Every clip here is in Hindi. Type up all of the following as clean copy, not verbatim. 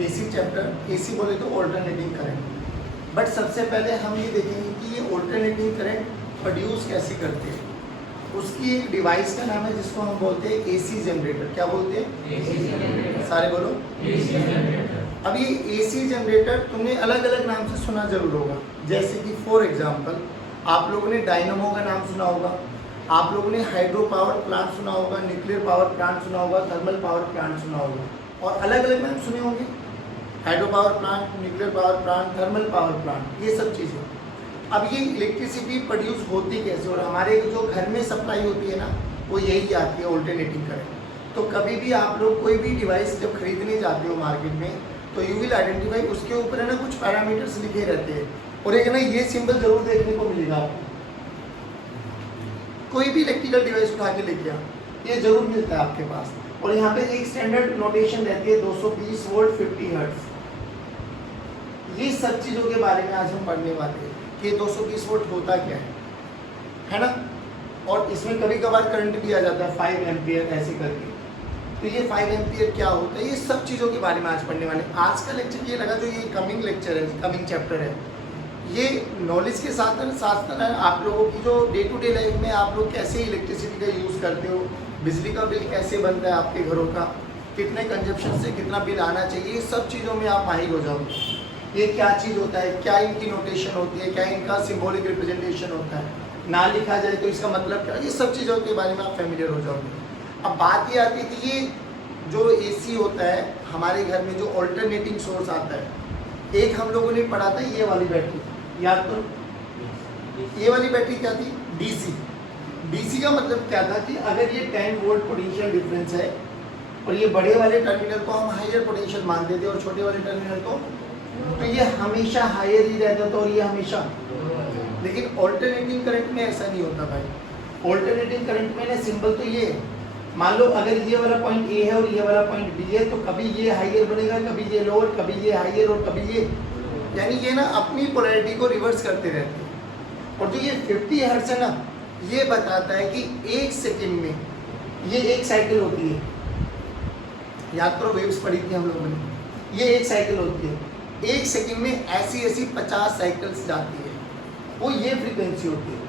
AC chapter. एसी बोले तो ऑल्टरनेटिंग करंट। बट सबसे पहले हम ये देखेंगे कि ये ऑल्टरनेटिंग करंट प्रोड्यूस कैसे करते हैं। उसकी एक डिवाइस का नाम है जिसको हम बोलते हैं एसी जनरेटर। क्या बोलते हैं? सारे बोलो। अब ये एसी जनरेटर तुमने अलग अलग नाम से सुना जरूर होगा, जैसे कि फॉर एग्जांपल आप लोगों ने डायनामो का नाम सुना होगा, आप लोगों ने हाइड्रो पावर प्लांट सुना होगा, न्यूक्लियर पावर प्लांट सुना होगा, थर्मल पावर प्लांट सुना होगा, और अलग अलग नाम सुने होंगे, hydro power plant, nuclear power plant, thermal power plant, ये सब चीज़ें। अब ये इलेक्ट्रिसिटी प्रोड्यूस होती कैसे, और हमारे जो घर में सप्लाई होती है ना, वो यही आती है ऑल्टरनेटिंग करंट। तो कभी भी आप लोग कोई भी डिवाइस जब खरीदने जाते हो मार्केट में, तो यू विल आइडेंटिफाई, उसके ऊपर है ना कुछ पैरामीटर्स लिखे रहते हैं, और एक ना ये सिंबल जरूर देखने को मिलेगा आपको। कोई भी इलेक्ट्रिकल डिवाइस उठा के लेके आओ, ये जरूर मिलता है आपके पास, और यहाँ पे एक स्टैंडर्ड नोटेशन रहती है 220 वोल्ट 50 हर्ट्ज। ये सब चीज़ों के बारे में आज हम पढ़ने वाले हैं कि 220 वोल्ट होता क्या है ना। और इसमें कभी कभार करंट भी आ जाता है 5 एम्पियर ऐसे करके। तो ये 5 एम्पियर क्या होता है, ये सब चीज़ों के बारे में आज पढ़ने वाले हैं। आज का लेक्चर ये लगा जो ये कमिंग लेक्चर है, कमिंग चैप्टर है, ये नॉलेज के साथ साथ आप लोगों की जो डे टू डे लाइफ में आप लोग कैसे इलेक्ट्रिसिटी का यूज़ करते हो, बिजली का बिल कैसे बनता है आपके घरों का, कितने कंजप्शन से कितना बिल आना चाहिए, ये सब चीज़ों में आप माहिर हो जाओगे। ये क्या चीज़ होता है, क्या इनकी नोटेशन होती है, क्या इनका सिंबॉलिक रिप्रेजेंटेशन होता है, ना लिखा जाए तो इसका मतलब क्या, ये सब चीज़ों के बारे में आप फेमिलियर हो जाओगे। अब बात ये आती है कि ये जो एसी होता है हमारे घर में, जो ऑल्टरनेटिंग सोर्स आता है, एक हम लोगों ने पढ़ा था ये वाली बैटरी, याद करो ये वाली बैटरी क्या थी, डीसी। डीसी का मतलब क्या था कि अगर ये 10 वोल्ट पोटेंशियल डिफरेंस है और ये बड़े वाले टर्मिनल को हम हायर पोटेंशियल मानते थे और छोटे वाले टर्मिनल को, तो ये हमेशा हायर ही रहता था और ये हमेशा। लेकिन ऑल्टरनेटिंग करंट में ऐसा नहीं होता भाई। ऑल्टरनेटिंग करंट में ना सिंबल तो ये, मान लो अगर ये वाला पॉइंट ए है और ये वाला पॉइंट बी है, तो कभी ये हायर बनेगा, कभी ये लोअर, कभी ये हायर और कभी ये, यानी ये ना अपनी पोलैरिटी को रिवर्स करते रहते हैं। और जो ये 50 हर्ट्ज है ना, ये बताता है कि एक सेकंड में ये एक साइकिल होती है। याद करो वेव्स पढ़ी थी हम लोगों ने, ये एक साइकिल होती है, एक सेकंड में ऐसी ऐसी 50 साइकिल्स जाती है, वो ये फ्रीक्वेंसी होती है।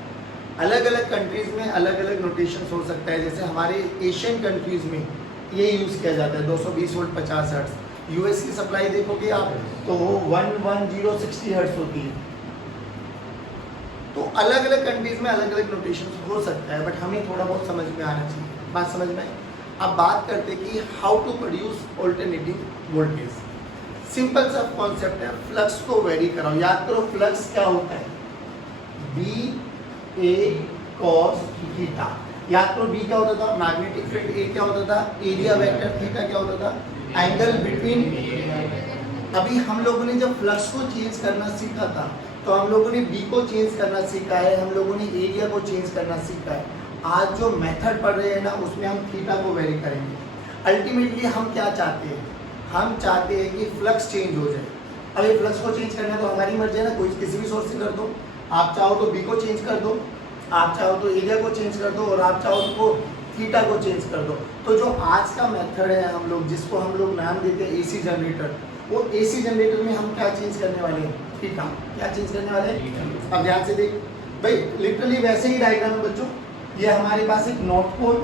अलग अलग कंट्रीज़ में अलग अलग नोटेशन हो सकता है, जैसे हमारे एशियन कंट्रीज़ में ये यूज़ किया जाता है 220 वोल्ट 50 हर्ट्ज। यूएस की सप्लाई देखोगे आप तो वो 11060 हर्ट्ज होती है। तो अलग अलग कंट्रीज़ में अलग अलग नोटेशन हो सकता है, बट हमें थोड़ा बहुत समझ में आना चाहिए। बात समझ में? अब बात करते हैं कि how to produce alternating voltage. Simple सा कॉन्सेप्ट है, फ्लक्स को वेरी कराओ। याद करो फ्लक्स क्या होता है, बी ए कॉस थीटा। याद करो बी क्या होता था, मैग्नेटिक फील्ड, ए क्या होता था, एरिया वेक्टर, थीटा क्या होता था, एंगल बिटवीन। अभी हम लोगों ने जब फ्लक्स को चेंज करना सीखा था, तो हम लोगों ने बी को चेंज करना सीखा है, हम लोगों ने एरिया को चेंज करना सीखा है। आज जो मेथड पढ़ रहे हैं ना, उसमें हम थीटा को वेरी करेंगे। अल्टीमेटली हम क्या चाहते हैं, हम चाहते हैं कि फ्लक्स चेंज हो जाए। अब ये फ्लक्स को चेंज करना तो हमारी मर्जी है ना, कोई किसी भी सोर्स से कर दो। आप चाहो तो बी को चेंज कर दो, आप चाहो तो एरिया को चेंज कर दो, और आप चाहो तो थीटा को चेंज कर दो। तो जो आज का मेथड है हम लोग, जिसको हम लोग नाम देते हैं एसी जनरेटर, वो एसी जनरेटर में हम क्या चेंज करने वाले हैं, थीटा। क्या चेंज करने वाले हैं, अब ध्यान से देख भाई, लिटरली वैसे ही डायग्राम है बच्चों। ये हमारे पास एक नॉर्थ पोल,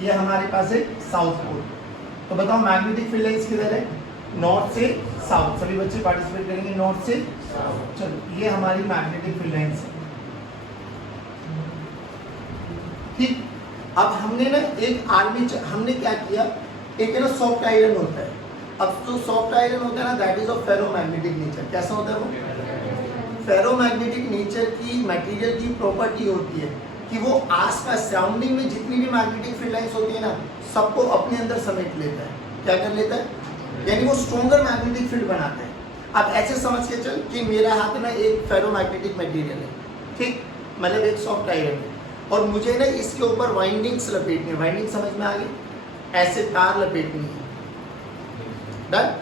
ये हमारे पास एक साउथ पोल। तो बताओ मैग्नेटिक फील्ड लाइंस किधर है, नॉर्थ से साउथ। सभी बच्चे पार्टिसिपेट करेंगे नॉर्थ से साउथ। चलो ये हमारी मैग्नेटिक फील्ड लाइंस है, ठीक। अब हमने ना एक आर्मेचर, हमने क्या किया, एक है ना सॉफ्ट आयरन होता है। अब जो सॉफ्ट आयरन होता है ना, that is of ferromagnetic nature. कैसा होता है वो, फेरोमैग्नेटिक नेचर की मटेरियल की प्रॉपर्टी होती है कि वो आसपास सराउंडिंग में जितनी भी मैग्नेटिक फील्ड लाइंस होती है ना, सबको अपने अंदर समेट लेता है। क्या कर लेता है, यानी वो स्ट्रॉन्गर मैग्नेटिक फील्ड बनाता है। अब ऐसे समझ के चल कि मेरा हाथ ना एक फेरोमैग्नेटिक मटेरियल है, ठीक, मतलब एक सॉफ्ट आयरन है, और मुझे ना इसके ऊपर वाइंडिंग्स लपेटनी है। वाइंडिंग समझ में आ गई, ऐसे तार लपेटनी है, डन।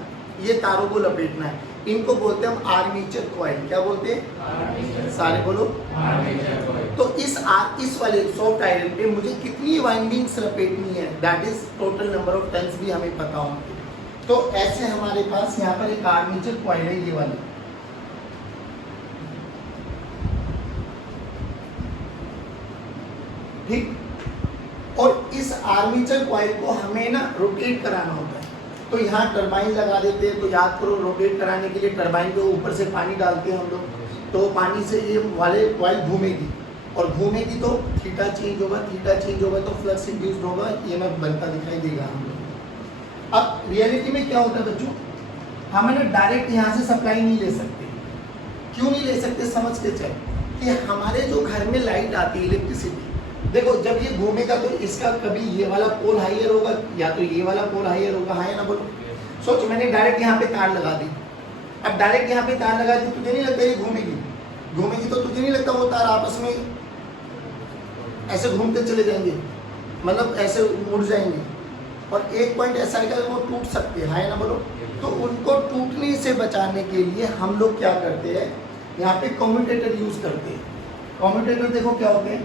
ये तारों को लपेटना है, इनको बोलते हैं हम आर्मेचर कॉइल। क्या बोलते हैं, सारे बोलो, आर्मेचर कॉइल। तो इस वाले सॉफ्ट आयरन पे मुझे कितनी वाइंडिंग्स लपेटनी है, that is total number of turns भी हमें पता होंगे। तो ऐसे हमारे पास यहाँ पर एक आर्मेचर कॉइल है, ये वाला, ठीक। और इस आर्मेचर कॉइल को हमें ना रोटेट कराना होता है, तो यहाँ टरबाइन लगा देते हैं। तो याद करो, रोटेट कराने के लिए टरबाइन के ऊपर से पानी डालते हैं हम लोग, तो पानी से ये वाले कॉइल घूमेगी, और घूमेगी तो थीटा चेंज होगा, थीटा चेंज होगा तो फ्लक्स इंड्यूस्ड होगा, ईएमएफ बनता दिखाई देगा हम लोग। अब रियलिटी में क्या होता है बच्चों, हम ना डायरेक्ट यहाँ से सप्लाई नहीं ले सकते। क्यों नहीं ले सकते, समझ के चल कि हमारे जो घर में लाइट आती है, इलेक्ट्रिसिटी, देखो जब ये घूमेगा तो इसका कभी ये वाला पोल हाइयर होगा या तो ये वाला पोल हाइयर होगा, हाँ या ना बोलो। सोच, मैंने डायरेक्ट यहाँ पे तार लगा दी, अब डायरेक्ट यहाँ पे तार लगा दी, तुझे नहीं लगता ये घूमेगी? घूमेगी तो तुझे नहीं लगता वो तार आपस में ऐसे घूमते चले जाएंगे, मतलब ऐसे मुड़ जाएंगे, और एक पॉइंट ऐसा है कि वो टूट सकते हैं, हाँ या ना बोलो। तो उनको टूटने से बचाने के लिए हम लोग क्या करते हैं, यहाँ पे कम्यूटेटर यूज करते हैं। कम्यूटेटर देखो क्या होते हैं,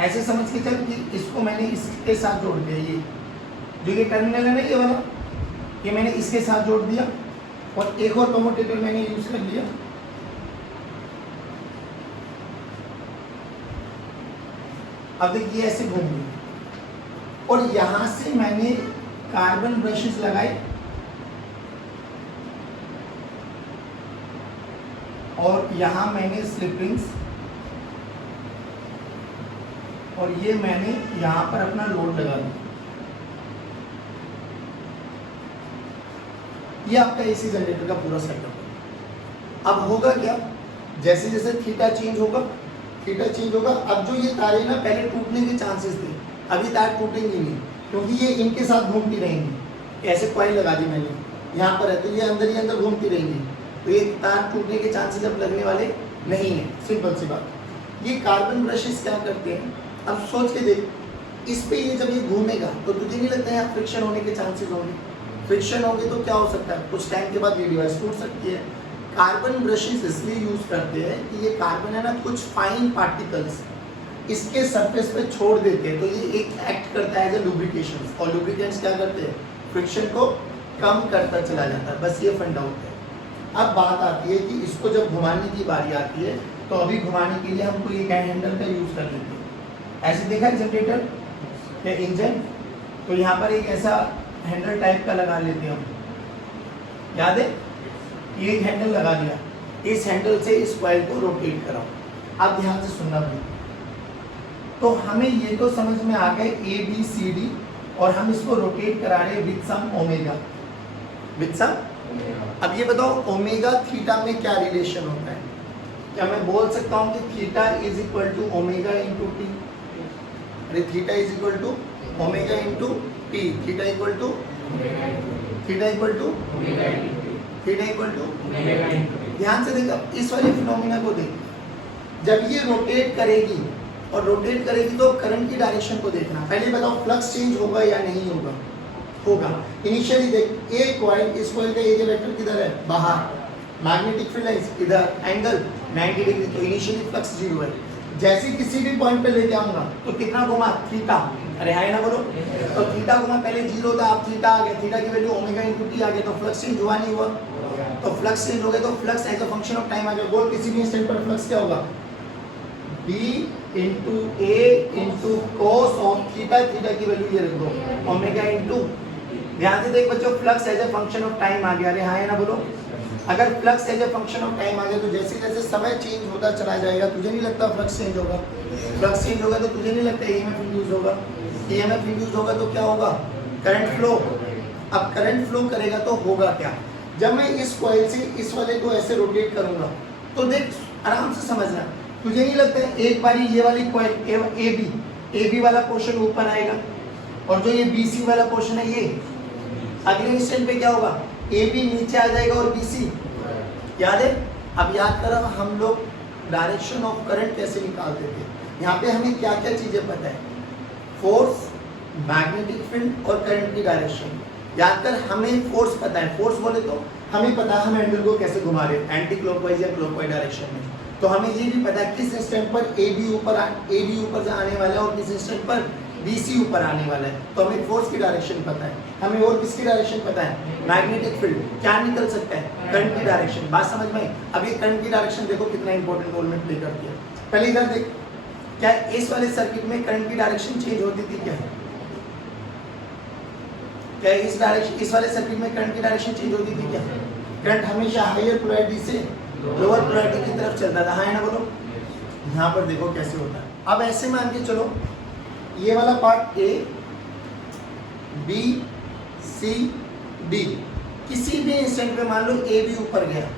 ऐसे समझ के चल कि इसको मैंने इसके साथ जोड़ दिया, ये जो ये टर्मिनल है ना ये वाला, ये मैंने इसके साथ जोड़ दिया, और एक और कम्यूटेटर मैंने यूज कर लिया। अब देखिए ऐसे घूम गई, और यहां से मैंने कार्बन ब्रशेस लगाए, और यहां मैंने स्लिप रिंग्स, और ये मैंने यहां पर अपना लोड लगा दिया। ये आपका एसी जनरेटर का पूरा सेटअप है। अब होगा क्या, जैसे जैसे थीटा चेंज होगा, थीटा चेंज होगा, अब जो ये तारे ना पहले टूटने के चांसेस थे, अभी तार टूटेंगे नहीं, क्योंकि ये इनके साथ घूमती रहेंगी। ऐसे कॉइल लगा दी मैंने यहाँ पर है, तो ये अंदर ही अंदर घूमती रहेंगी, तो ये तार टूटने के चांसेस अब लगने वाले नहीं है, सिंपल सी बात। ये कार्बन ब्रशेस क्या करते हैं, अब सोच के देख, इस पे ये जब ये घूमेगा तो तुझे नहीं लगता है यहाँ फ्रिक्शन होने के चांसेस होंगे? फ्रिक्शन होंगे तो क्या हो सकता है, कुछ टाइम के बाद ये डिवाइस टूट सकती है। कार्बन ब्रशेस इसलिए यूज करते हैं कि ये कार्बन है ना, कुछ फाइन पार्टिकल्स इसके सरफेस पे छोड़ देते हैं, तो ये एक एक्ट करता है एज ए लुब्रिकेशन, और लुब्रिकेंट्स क्या करते हैं, फ्रिक्शन को कम करता चला जाता है। बस ये फंडा होता है। अब बात आती है कि इसको जब घुमाने की बारी आती है, तो अभी घुमाने के लिए हमको ये हैंडल का यूज कर लेते हैं। ऐसे देखा है जनरेटर या इंजन, तो यहाँ पर एक ऐसा हैंडल टाइप का लगा लेते हैं हम, याद है, ये एक हैंडल लगा दिया, इस हैंडल से इस कॉइल को रोटेट कराओ। अब ध्यान से सुनना भाई, तो हमें ये तो समझ में आ गए ए बी सी डी, और हम इसको रोटेट करा रहे हैं with some omega, with some. अब ये बताओ ओमेगा थीटा में क्या रिलेशन होता है? क्या मैं बोल सकता हूँ कि theta is equal to omega into T? अरे theta is equal to omega into T, theta equal to theta equal to theta equal to. ध्यान से देखो इस वाले फिनोमिना को देख, जब ये रोटेट करेगी, और रोटेट करेगी तो करंट की डायरेक्शन को देखना। पहले बताओ फ्लक्स चेंज होगा या नहीं होगा? होगा। इनिशियली देख, ए कॉइल, इस कॉइल का एरिया वेक्टर किधर है, बाहर, मैग्नेटिक फील्ड है इधर, एंगल 90 डिग्री, तो इनिशियली फ्लक्स 0 है। जैसे किसी भी पॉइंट पे लेके आऊंगा तो कितना घुमा, थीटा, अरे हाय ना बोलो, तो थीटा घुमा, पहले 0 था, अब थीटा आ गया, थीटा की वैल्यू ओमेगा इंटू टी आ गया, तो फ्लक्स चेंज हुआ नहीं हुआ? तो फ्लक्स चेंज हो गया, तो flux as a function of time आ गया। बोल किसी भी इंस्टेंट पर फ्लक्स क्या होगा, b into A into cos of theta, theta की वैल्यू ये रख दो ओमेगा इंटू। ध्यान से देख बच्चों, flux as a function of time आ गया, अरे हाँ ना बोलो। अगर flux as a function of time आ गया, तो जैसे जैसे समय चेंज होता चला जाएगा, तुझे नहीं लगता फ्लक्स चेंज होगा? फ्लक्स चेंज होगा तो तुझे नहीं लगता ईएमएफ इंड्यूस होगा? ईएमएफ इंड्यूस होगा तो क्या होगा, करंट फ्लो। अब करंट फ्लो करेगा तो होगा क्या, जब मैं इस कॉइल से इस वाले को ऐसे रोटेट करूंगा, तो देख आराम से समझना, तुझे नहीं लगता है एक बारी ये वाली कॉइल ए बी वाला पोर्शन ऊपर आएगा, और जो ये बी सी वाला पोर्शन है ये अगले इंस्टेंट पे क्या होगा, ए बी नीचे आ जाएगा और बी सी, याद है? अब याद करो हम लोग डायरेक्शन ऑफ करंट कैसे निकालते थे। यहाँ पे हमें क्या क्या चीजें पता है, फोर्स, मैग्नेटिक फील्ड और करंट की डायरेक्शन। याद कर, हमें फोर्स पता है, फोर्स बोले तो हमें पता है हम हैंडल को कैसे घुमा रहे हैं, एंटी क्लॉकवाइज या क्लॉकवाइज डायरेक्शन में। तो हमें ये भी पता है किस इंस्टेंट पर ए बी ऊपर से आने वाला है और किस इंस्टेंट पर BC ऊपर आने वाला है, तो हमें फोर्स की डायरेक्शन पता है, हमें और किसकी डायरेक्शन पता है, मैग्नेटिक फील्ड क्या निकल सकता है, करंट की डायरेक्शन। बात समझ में आई? अब ये करंट की डायरेक्शन देखो कितना इंपॉर्टेंट रोल में प्ले करती है। पहले इधर देख, क्या इस वाले सर्किट में करंट की डायरेक्शन चेंज होती थी क्या? क्या इस वाले सर्किट में करंट की डायरेक्शन चेंज होती थी क्या? करंट हमेशा हायर पोलैरिटी से लोअर पोलैरिटी की तरफ चलता था, हाँ है ना बोलो? यहाँ पर देखो कैसे होता है। अब ऐसे मान के चलो, ये वाला part A B C D, किसी भी इंस्टेंट पे मान लो A B ऊपर गया,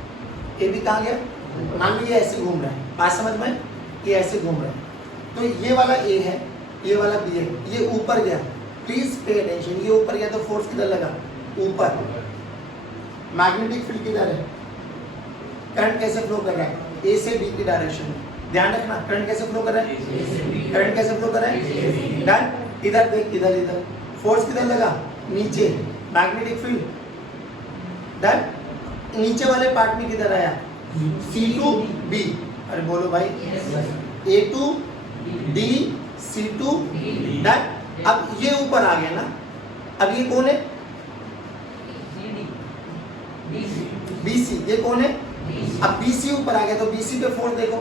A B कहाँ गया? मान लो ये ऐसे घूम रहा है, बात समझ में? ये ऐसे घूम रहा है, तो ये वाला A है, ये वाला B है, ये ऊपर गया, प्लीज पे अटेंशन, ये ऊपर गया तो फोर्स किधर लगा? ऊपर। मैग्नेटिक फील्ड किधर है? करंट कैसे फ्लो कर रहा है? A से B की डायरेक्शन में, ध्यान रखना, करंट कैसे फ्लो कर रहा है? करंट कैसे फ्लो कर रहा है? डन। इधर देख, इधर इधर फोर्स किधर लगा? नीचे, मैग्नेटिक फील्ड डन। नीचे वाले पार्ट में किधर आया? C to B, अरे बोलो भाई, A to D C to done. अब ये ऊपर आ गया ना, अब ये कौन है? BC, ये कौन है? अब BC ऊपर आ गया तो BC पे फोर्स देखो,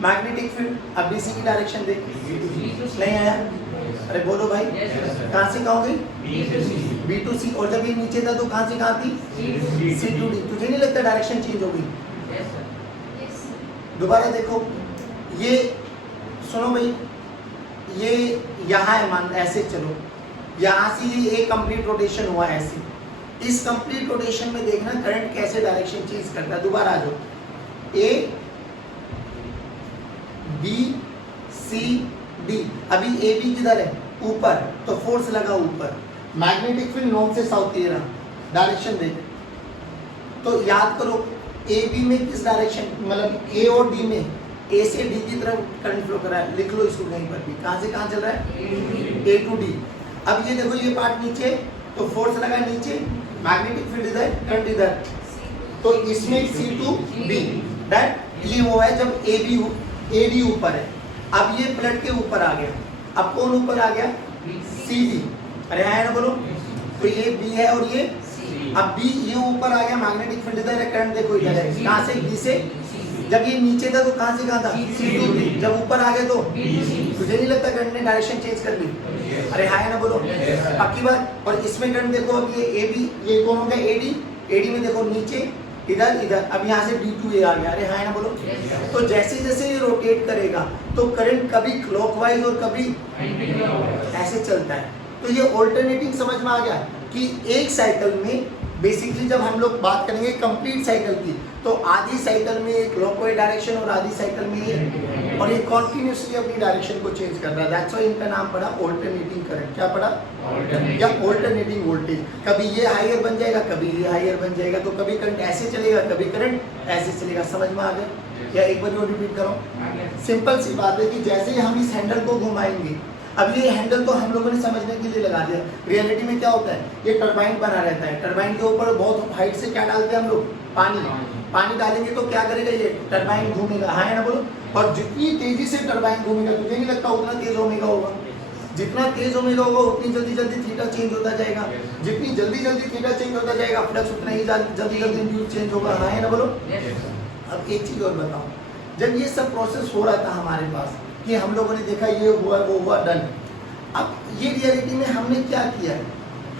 मैग्नेटिक फील्ड। अब BC की डायरेक्शन देख, नहीं आया? अरे बोलो भाई, कहाँ से कहाँ हो गई? B to C, और जब ये नीचे था तो कहाँ से कहाँ थी? C to D। तुझे नहीं लगता डायरेक्शन चेंज हो गई? दोबारा देखो, ये सुनो भाई, ये यहाँ है, मान ऐसे चलो, यहाँ से ये एक कंप्लीट रोटेशन हुआ ऐसे, इस कंप्लीट रोटेशन में देखना करंट कैसे डायरेक्शन चेंज करता है। दोबारा आ जाओ, A B C D, अभी A B किधर है? ऊपर, तो फोर्स लगा ऊपर, मैग्नेटिक फील्ड नॉर्थ से साउथ की डायरेक्शन देख, तो याद करो A B में किस डायरेक्शन, मतलब A और D में, A से D की तरफ करंट फ्लो कर रहा है, लिख लो इसको कहीं पर भी, कहाँ से कहाँ चल रहा है? A to D। अब ये देखो, ये पार्ट नीचे, तो फोर्स लगा नीचे, मैग्नेटिक फील्ड इधर, करंट इधर, तो इसमें C to B दैट ये वो है जब AD ऊपर है। अब ये पलट के ऊपर आ गया, अब कौन ऊपर आ गया? CD, अरे आया ना बोलो? तो ये B है और ये अब B, ये ऊपर आ गया, मैग्नेटिक फील्ड इधर है, करंट देखो इधर है, कहाँ से? B से। जब ये नीचे था तो कहाँ से कहाँ था? C to B। जब ऊपर आ गया तो तुझे नहीं लगता करंट ने डायरेक्शन चेंज कर ली? अरे हाय ना बोलो, पक्की बात। और इसमें करंट देखो, अब ये AB, ये कौन हो गया? AD में देखो नीचे, इधर इधर, अब यहाँ से B to A आ गया, अरे हाय ना बोलो। तो जैसे जैसे ये रोटेट करेगा तो करंट कभी क्लॉकवाइज और कभी ऐसे चलता है। तो ये ऑल्टरनेटिंग समझ में आ गया कि एक साइकिल में बेसिकली जब हम लोग बात करेंगे कंप्लीट साइकिल की, तो आधी साइकिल में एक क्लॉकवाइज डायरेक्शन और आधी साइकिल में ये, और ये कॉन्टिन्यूसली अपनी डायरेक्शन को चेंज कर रहा है। दैट्स व्हाई इनका नाम पड़ा ऑल्टरनेटिंग करंट। क्या पड़ा? या ऑल्टरनेटिंग वोल्टेज। कभी ये हायर बन जाएगा, कभी ये हायर बन जाएगा, तो कभी करंट ऐसे चलेगा, कभी करंट ऐसे चलेगा। समझ में आ गया? या एक बार और रिपीट करो। सिंपल सी बात है कि जैसे ही हम इस हैंडल को घुमाएंगे, अब ये हैंडल तो हम लोगों ने समझने के लिए लगा दिया, रियलिटी में क्या होता है, ये टरबाइन बना रहता है, टरबाइन के ऊपर बहुत हाइट से क्या डालते हैं हम लोग? पानी डालेंगे तो क्या करेगा, ये टरबाइन घूमेगा, हाँ है ना बोलो। और जितनी तेजी से टरबाइन घूमेगा, तुझे नहीं लगता उतना तेज ओमेगा होगा? जितना तेज ओमेगा होगा उतनी जल्दी जल्दी थीटा चेंज होता जाएगा, जितनी जल्दी जल्दी थीटा चेंज होता जाएगा फ्लक्स उतना ही जल्दी जल्दी इंड्यूस चेंज होगा, हाँ है ना बोलो। अब एक चीज और बताओ, जब ये सब प्रोसेस हो रहा था हमारे पास कि हम लोगों ने देखा ये हुआ वो हुआ डन, अब ये रियलिटी में हमने क्या किया है,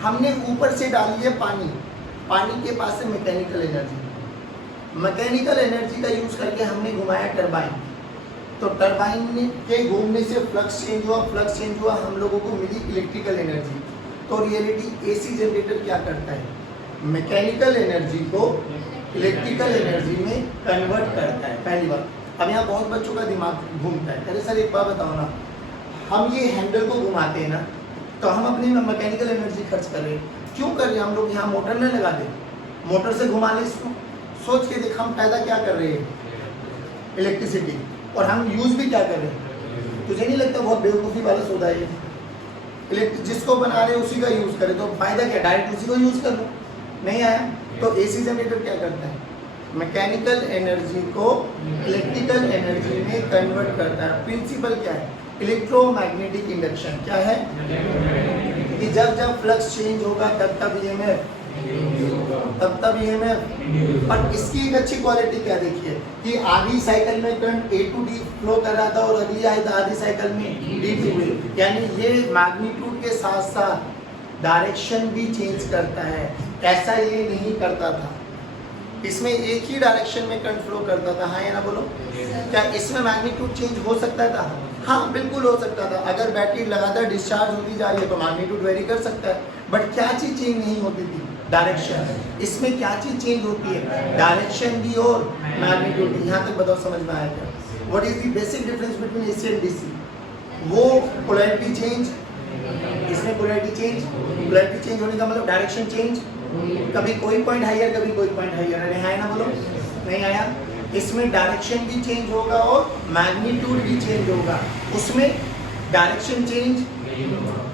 हमने ऊपर से डाली है पानी के पास से मैकेनिकल एनर्जी का यूज करके हमने घुमाया टरबाइन, तो टरबाइन के घूमने से फ्लक्स चेंज हुआ, हम लोगों को मिली इलेक्ट्रिकल एनर्जी। तो रियलिटी एसी जनरेटर क्या करता है, मैकेनिकल एनर्जी को इलेक्ट्रिकल एनर्जी में कन्वर्ट करता है। पहली बात, अब यहाँ बहुत बच्चों का दिमाग घूमता है, अरे सर एक बात बताओ ना, हम ये हैंडल को घुमाते हैं ना, तो हम अपनी मैकेनिकल एनर्जी खर्च कर रहे हैं, क्यों कर रहे हैं? हम लोग यहाँ मोटर न लगा दें, मोटर से घुमा ले इसको, सोच के देख हम पैदा क्या कर रहे हैं, इलेक्ट्रिसिटी, और हम यूज भी क्या कर रहे हैं? तुझे नहीं लगता बहुत बेवकूफ़ी वाला सौदा है ये? जिसको बना रहे उसी का यूज करें, तो फायदा क्या, डायरेक्ट उसी को यूज कर लो। नहीं आया? तो एसी जनरेटर क्या करता है, मैकेनिकल एनर्जी को इलेक्ट्रिकल एनर्जी में कन्वर्ट करता है। प्रिंसिपल क्या है, इलेक्ट्रोमैग्नेटिक इंडक्शन क्या है कि जब जब फ्लक्स चेंज होगा तब तब ईएमएफ और इसकी एक अच्छी क्वालिटी क्या देखिए कि आधी साइकिल में current A to D flow कर रहा था और अगली आधी साइकिल में डी टू डी, यानी ये मैग्नीट्यूड के साथ साथ डायरेक्शन भी चेंज करता है। ऐसा ये नहीं करता था, इसमें एक ही डायरेक्शन में करंट फ्लो करता था। हाँ या ना बोलो, क्या इसमें मैग्नीट्यूड चेंज हो सकता था? हाँ बिल्कुल हो सकता था। अगर बैटरी लगातार डिस्चार्ज होती जा रही है तो मैग्नीट्यूड वेरी कर सकता है, बट क्या चीज चेंज नहीं होती थी? डायरेक्शन। इसमें क्या चीज चेंज होती है? डायरेक्शन भी और मैग्नीट्यूड भी। यहाँ तक बताओ समझ में आया क्या? What is the basic difference between AC and DC? वो पोलैरिटी चेंज, इसमें पोलैरिटी चेंज होने का मतलब डायरेक्शन चेंज, कभी कोई पॉइंट हायर कभी कोई पॉइंट हायर। अरे है ना बोलो, नहीं आया? इसमें डायरेक्शन भी चेंज होगा और मैग्नीट्यूड भी चेंज होगा। उसमें डायरेक्शन चेंज,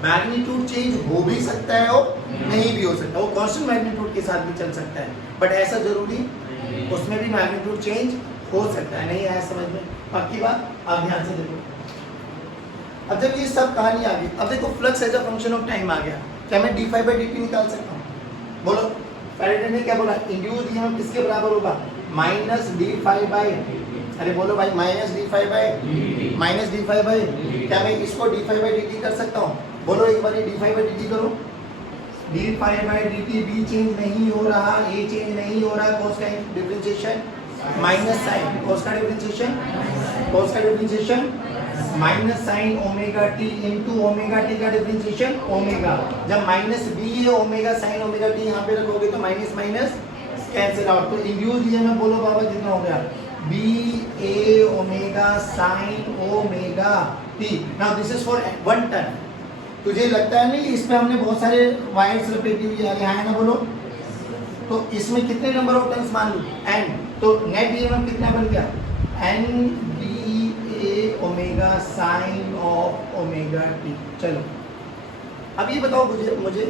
मैग्नीट्यूड चेंज हो भी सकता है और नहीं भी हो सकता, वो कांस्टेंट मैग्नीट्यूड के साथ भी चल सकता है, बट ऐसा जरूरी उसमें भी मैग्नीट्यूड चेंज हो सकता है। नहीं आया समझ में? पक्की बात? अब ध्यान से देखो, अब जब ये सब कहानी आ गई, अब देखो flux as a function of time आ गया। क्या मैं d5/dt निकाल सकता हूँ? बोलो, फैराडे ने क्या बोला? इंड्यूस्ड ईएमएफ किसके बराबर होगा? माइनस d5/, अरे बोलो भाई, माइनस d5/, क्या मैं इसको d5/dt कर सकता हूँ? बोलो एक बार d5/dt करो। d5/dt भी चेंज नहीं हो रहा, ए चेंज नहीं हो रहा, कॉस का डिफरेंशिएशन माइनस साइन, कॉस का differentiation minus sine omega T into omega T का डिफरेंशिएशन ओमेगा। जब माइनस बी है ओमेगा साइन ओमेगा टी यहाँ पे रखोगे तो माइनस माइनस कैंसिल आउट। तो इंड्यूस्ड ईएमएफ बोलो बाबा कितना हो गया? B A omega sine omega T. Now this is for 1 turn. तुझे लगता है नहीं इसमें हमने बहुत सारे वायर्स लपेटी हुई है ना बोलो, तो इसमें कितने नंबर ऑफ टर्न्स मान लूं? n। तो नेट ईएमएफ कितना बन गया? n B A omega sine of omega T. चलो अब ये बताओ मुझे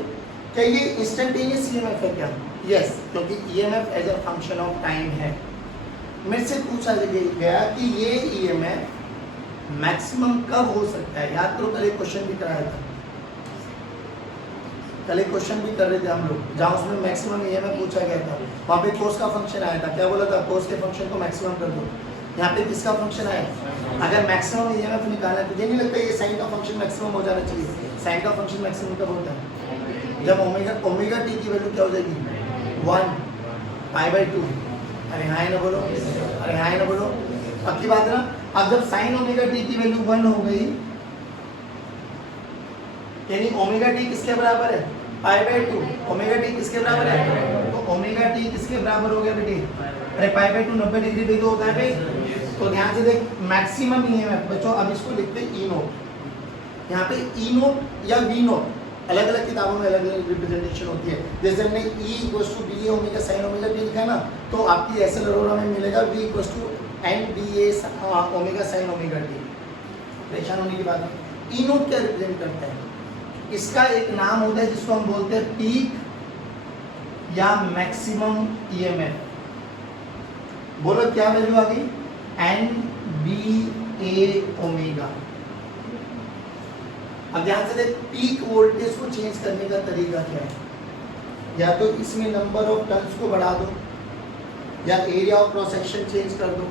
क्या ये इंस्टेंटेनियस ईएमएफ है क्या? यस, क्योंकि EMF as a function of time है। मेरे से पूछा गया कि ये ईएमएफ मैक्सिमम कब हो सकता है? याद करो, कल एक क्वेश्चन भी कराया था, कल एक क्वेश्चन भी कर रहे थे हम लोग, जहाँ उसमें मैक्सिमम ईएमएफ पूछा गया था। वहाँ पे कोस का फंक्शन आया था, क्या बोला था? कोस के फंक्शन को मैक्सिमम कर दो। यहाँ पे किसका फंक्शन आया? अगर मैक्सिमम ईएमएफ निकालना है, तुझे नहीं लगता ये साइन का फंक्शन मैक्सिमम हो जाना चाहिए? साइन का फंक्शन मैक्सिमम कब होता है? जब ओमेगा टी की वैल्यू क्या हो जाएगी? 1 π/2। अरे हाँ ना बोलो, अरे हाँ ना बोलो, पक्की बात है ना? अब जब साइन ओमेगा टी की वैल्यू 1 हो गई, यानी ओमेगा टी किसके बराबर है? π/2। ओमेगा टी किसके बराबर है? तो ओमेगा टी किसके बराबर हो गया बेटे? अरे π/2 90 डिग्री पे तो होता है भाई। तो ध्यान से देख, मैक्सिमम ईएमएफ बच्चों, अब इसको लिखते हैं ई नोट। यहाँ पे ई नोट या वी नोट अलग अलग किताबों में अलग अलग रिप्रेजेंटेशन होती है। जैसे हमने E = B omega sine omega T लिखा है ना, तो आपकी एसएल अरोरा में मिलेगा V = NBA omega sine omega T. परेशान होने की बात है। ई नोट क्या रिप्रेजेंट करता है? इसका एक नाम होता है जिसको हम बोलते हैं पीक या मैक्सिमम ईएमएफ। बोलो क्या वैल्यू आ गई? NBA omega. अब ध्यान से देख, पीक वोल्टेज को चेंज करने का तरीका क्या है? या तो इसमें नंबर ऑफ टर्न्स को बढ़ा दो, या area of cross section change कर दो,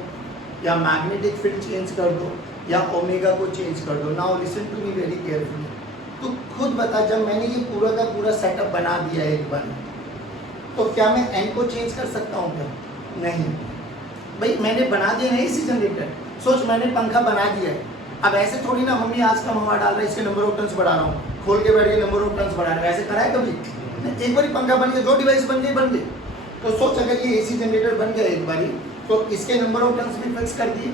या मैग्नेटिक फील्ड चेंज कर दो, या ओमेगा को चेंज कर दो। Now listen to me very carefully. तो खुद बता, जब मैंने ये पूरा का पूरा सेटअप बना दिया एक बार, तो क्या मैं n को चेंज कर सकता हूँ क्या? नहीं भाई, मैंने बना दिया है इसी जनरेटर। सोच, मैंने पंखा बना दिया है, अब ऐसे थोड़ी ना मम्मी आज कम हवा डाल रहा है, इसके नंबर ऑफ टर्न्स बढ़ा रहा हूँ, खोल के बैठ गए नंबर ऑफ टर्न्स बढ़ा रहा है, ऐसे करा है कभी? एक बार पंखा बन गया, दो डिवाइस बन गए। तो सोच, अगर ये एसी जनरेटर बन गया एक बारी, तो इसके नंबर ऑफ टर्न्स भी फिक्स कर दिए,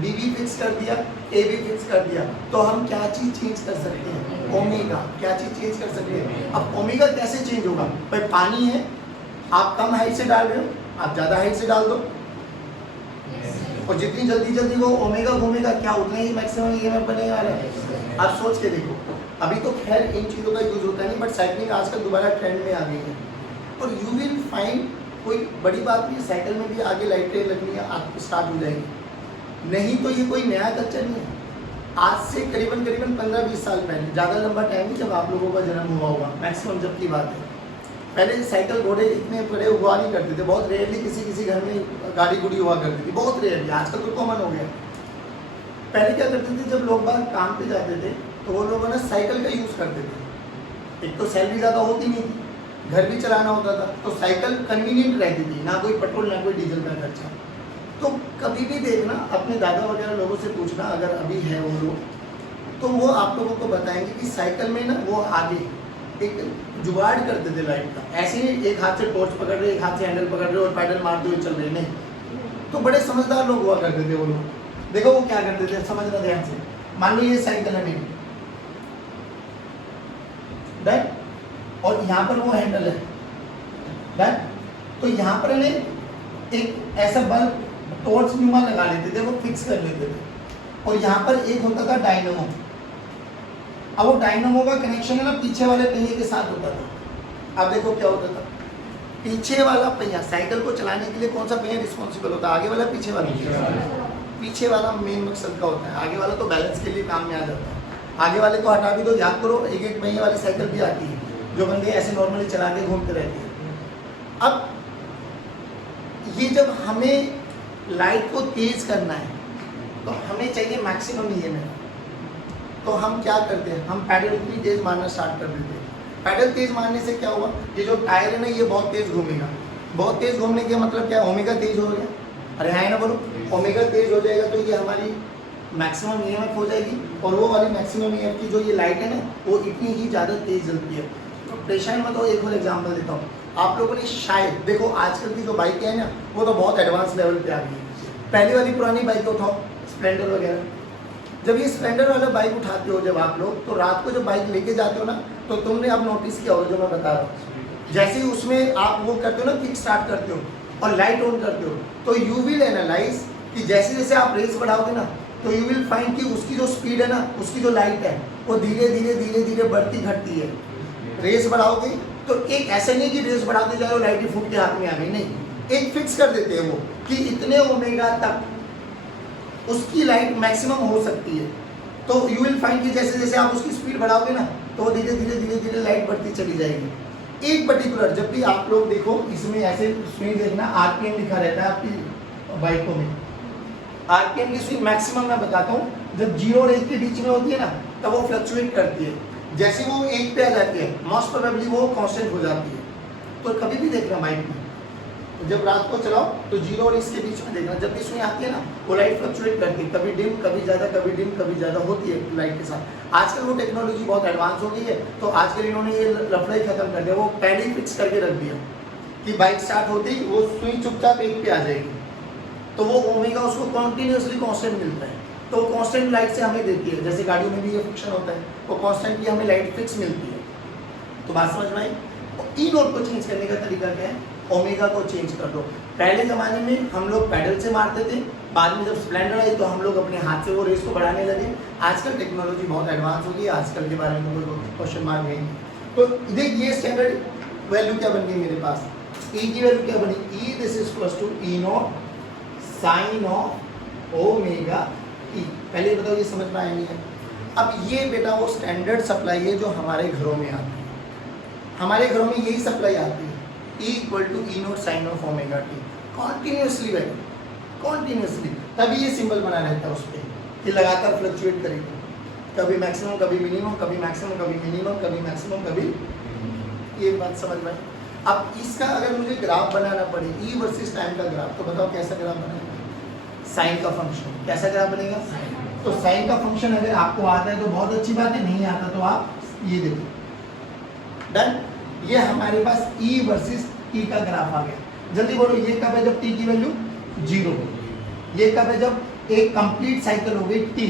बी भी फिक्स कर दिया, ए भी फिक्स कर दिया, तो हम क्या चीज चेंज कर सकते हैं? ओमेगा। क्या चीज चेंज कर सकते हैं? अब ओमेगा कैसे चेंज होगा? भाई पानी है, आप कम हाइट से डाल रहे हो, आप ज्यादा हाइट से डाल दो, और जितनी जल्दी वो ओमेगा घूमेगा, क्या उतना ही मैक्सिमम ईएमएफ बनेगा। आप सोच के देखो, अभी तो खैर इन चीज़ों का यूज होता नहीं, बट साइकिलिंग आजकल दोबारा ट्रेंड में आ गई है, और यू विल फाइंड कोई बड़ी बात नहीं है, साइकिल में भी आगे लाइटें लगनी स्टार्ट हो जाएंगी। नहीं तो ये कोई नया कल्चर नहीं है, आज से करीबन 15-20 साल पहले, ज़्यादा लंबा टाइम नहीं जब आप लोगों का जन्म हुआ होगा, मैक्सिमम जब की बात है, पहले साइकिल घोड़े इतने बड़े हुआ नहीं करते थे, बहुत रेयरली किसी घर में गाड़ी गुड़ी हुआ करती थी, बहुत रेयरली, आजकल तो कॉमन हो गया। पहले क्या करते थे, जब लोग बाहर काम पे जाते थे तो वो लोग ना साइकिल का यूज़ करते थे। एक तो सैलरी ज़्यादा होती नहीं थी, घर भी चलाना होता था, तो साइकिल कन्वीनियंट रहती थी, ना कोई पेट्रोल ना कोई डीजल का खर्चा। तो कभी भी देखना, अपने दादा वगैरह लोगों से पूछना, अगर अभी है वो लोग, तो वो आप लोगों को बताएंगे कि साइकिल में ना वो आगे एक जुगाड़ करते थे लाइट का, ऐसे ही एक हाथ से टॉर्च पकड़ रहे, एक हाथ से हैंडल पकड़ रहे और पैडल मारते हुए चल रहे, नहीं। तो बड़े समझदार लोग हुआ करते थे वो लोग। देखो वो क्या करते थे, समझना ध्यान से। मान लो ये साइकिल है मेरी, डन, और यहाँ पर वो हैंडल है, डन। तो यहाँ पर इन्हें एक ऐसा बल्ब टॉर्च नुमा लगा लेते थे, वो फिक्स कर लेते थे, और यहाँ पर एक होता था डायनमो। अब वो डायनमो का कनेक्शन है ना पीछे वाले पहिए के साथ होता था। अब देखो क्या होता था, पीछे वाला पहिया, साइकिल को चलाने के लिए कौन सा पहिया रिस्पॉन्सिबल होता है, आगे वाला पीछे वाला? पीछे वाला मेन मकसद का होता है, आगे वाला तो बैलेंस के लिए काम में आ जाता है। आगे वाले को हटा भी तो याद करो, एक पहिए वाली साइकिल भी आती है जो बंदे ऐसे नॉर्मली चला के घूमते रहते हैं। अब ये जब हमें लाइट को तेज करना है तो हमें चाहिए मैक्सिमम ईएमएफ, तो हम क्या करते हैं, हम पैडल इतनी तेज मारना स्टार्ट कर देते हैं। पैडल तेज मारने से क्या हुआ, ये जो टायर है ना ये बहुत तेज घूमेगा। बहुत तेज घूमने का मतलब क्या, ओमेगा तेज हो गया, अरे है ना बोलो, ओमेगा तेज हो जाएगा तो ये हमारी मैक्सिमम ईएमएफ हो जाएगी, और वो वाली मैक्सिमम ईएमएफ की जो ये लाइट है ना वो इतनी ही ज़्यादा तेज जलती है। तो परेशान मत हो, एक और एग्जाम्पल देता हूँ आप लोगों ने। शायद देखो आजकल की जो बाइकें हैं ना वो तो बहुत एडवांस लेवल पे आ गई है। पहली वाली पुरानी बाइक उठाओ, स्प्लेंडर वगैरह, जब ये स्प्लेंडर वाला बाइक उठाते हो जब आप लोग, तो रात को जब बाइक लेके जाते हो ना, तो तुमने अब नोटिस किया हो जो मैं बता रहा हूँ, जैसे ही उसमें आप वो करते हो ना, किक स्टार्ट करते हो और लाइट ऑन करते हो, तो यू विल एनालाइज कि जैसे जैसे आप रेस बढ़ाओगे ना, तो यू विल फाइंड कि उसकी जो स्पीड है ना, उसकी जो लाइट है वो धीरे धीरे धीरे धीरे बढ़ती घटती है। रेस बढ़ाओगे तो एक ऐसे नहीं कि रेस बढ़ाते जाओ लाइट ही फूट के हाथ में आ गई, नहीं, एक फिक्स कर देते हैं वो कि इतने ओमेगा तक उसकी लाइट मैक्सिमम हो सकती है। तो यू विल फाइंड कि जैसे जैसे आप उसकी स्पीड बढ़ाओगे ना, तो धीरे धीरे धीरे धीरे लाइट बढ़ती चली जाएगी। एक पर्टिकुलर, जब भी आप लोग देखो इसमें ऐसे स्विंग देखना, आरपीएम लिखा रहता है आपकी बाइकों में। आरपीएम की स्विंग मैक्सिमम मैं बताता हूँ, जब 0 और 1 के बीच में होती है ना, तब वो फ्लक्चुएट करती है। जैसे वो 1 पे आ जाती है, मोस्ट प्रोबेबली वो कांस्टेंट हो जाती है। तो कभी भी देखना बाइक में, जब रात को चलाओ तो 0 और 1 के बीच में देखना, जब भी स्विंग आती है ना वो लाइट फ्लक्चुएट करती है, कभी डिम कभी ज़्यादा, कभी डिम कभी ज़्यादा होती है लाइट के साथ। आजकल वो टेक्नोलॉजी बहुत एडवांस हो गई है, तो आजकल इन्होंने ये लफड़ा ही खत्म कर दिया, वो पहले ही फिक्स करके रख दिया कि बाइक स्टार्ट होती ही वो स्विंग चुपचाप 1 पे आ जाएगी, तो वो ओमेगा उसको कॉन्टिन्यूसली कांस्टेंट मिलता है। तो कांस्टेंट लाइट से हमें देती है, जैसे गाड़ियों में भी ये फंक्शन होता है, वो कांस्टेंट की हमें लाइट फिक्स मिलती है। तो बात समझ में आई। ई नोट को चेंज करने का तरीका क्या है, ओमेगा को चेंज कर दो। पहले ज़माने में हम लोग पैडल से मारते थे, बाद में जब स्प्लेंडर आई तो हम लोग अपने हाथ से वो रेस को बढ़ाने लगे। आजकल टेक्नोलॉजी बहुत एडवांस हो गई है, आजकल के बारे में कोई क्वेश्चन मार्क नहीं। तो देख ये स्टैंडर्ड वैल्यू क्या बन गई मेरे पास, ई की वैल्यू क्या बनी, E this is equal to E naught sine of omega E. पहले बताओ ये समझ में आया नहीं है। अब ये बेटा वो स्टैंडर्ड सप्लाई है जो हमारे घरों में आती है, हमारे घरों में यही सप्लाई आती है, E equal to E naught sine of omega T, continuously value, continuously. तभी ये सिंबल बना रहता है उस पर कि लगातार फ्लक्चुएट करेगी, कभी मैक्सिमम कभी मिनिमम, कभी मैक्सिमम कभी मिनिमम, कभी मैक्सिमम कभी, ये बात समझ में। अब इसका अगर मुझे ग्राफ बनाना पड़े, ई वर्सेस टाइम का ग्राफ, तो बताओ कैसा ग्राफ बनेगा, साइन का फंक्शन, कैसा ग्राफ बनेगा। तो साइन का फंक्शन अगर आपको आता है तो बहुत अच्छी बात है, नहीं आता तो आप ये देखो, डन। ये हमारे पास ई वर्सेस टी का ग्राफ आ गया। जल्दी बोलो, ये कब है जब टी की वैल्यू 0 हो, ये कब है जब एक कंप्लीट साइकिल हो गई टी,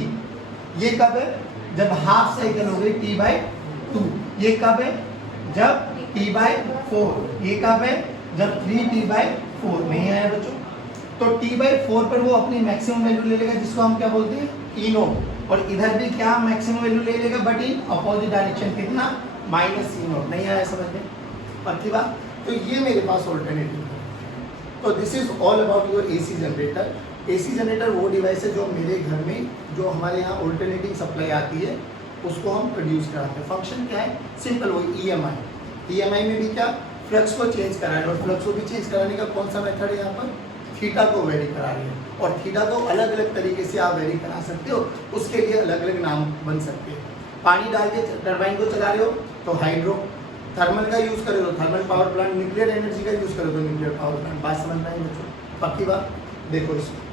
ये कब है जब हाफ साइकिल हो गई t/2, ये कब है जब t/4, ये कब है जब 3t/4। नहीं आया बच्चों, तो t/4 पर वो अपनी मैक्सिमम वैल्यू ले लेगा जिसको हम क्या बोलते हैं, ई नोट, और इधर भी क्या मैक्सिमम वैल्यू ले लेगा बट इन अपोजिट डायरेक्शन, कितना, माइनस ई नोट। नहीं आया समझ में, पक्की बात। तो ये मेरे पास ऑल्टरनेटिव है, तो this is all about your AC generator. AC generator वो डिवाइस है जो मेरे घर में, जो हमारे यहाँ ऑल्टरनेटिंग सप्लाई आती है, उसको हम प्रोड्यूस कराते हैं। फंक्शन क्या है? सिंपल, वही ईएमआई में भी क्या, फ्लक्स को चेंज करा है, और फ्लक्स को भी चेंज कराने का कौन सा मेथड है यहाँ पर? थीटा को वेरी करा रही है, और थीटा को अलग अलग तरीके से आप वेरी करा सकते हो, उसके लिए अलग अलग नाम बन सकते हैं। पानी डाल के टरबाइन को चला रहे हो तो हाइड्रो, थर्मल का यूज़ करो तो thermal power plant, nuclear energy का यूज़ करो तो न्यूक्लियर पावर प्लांट। बात समझ में आई बच्चों? पक्की बात? देखो इसको,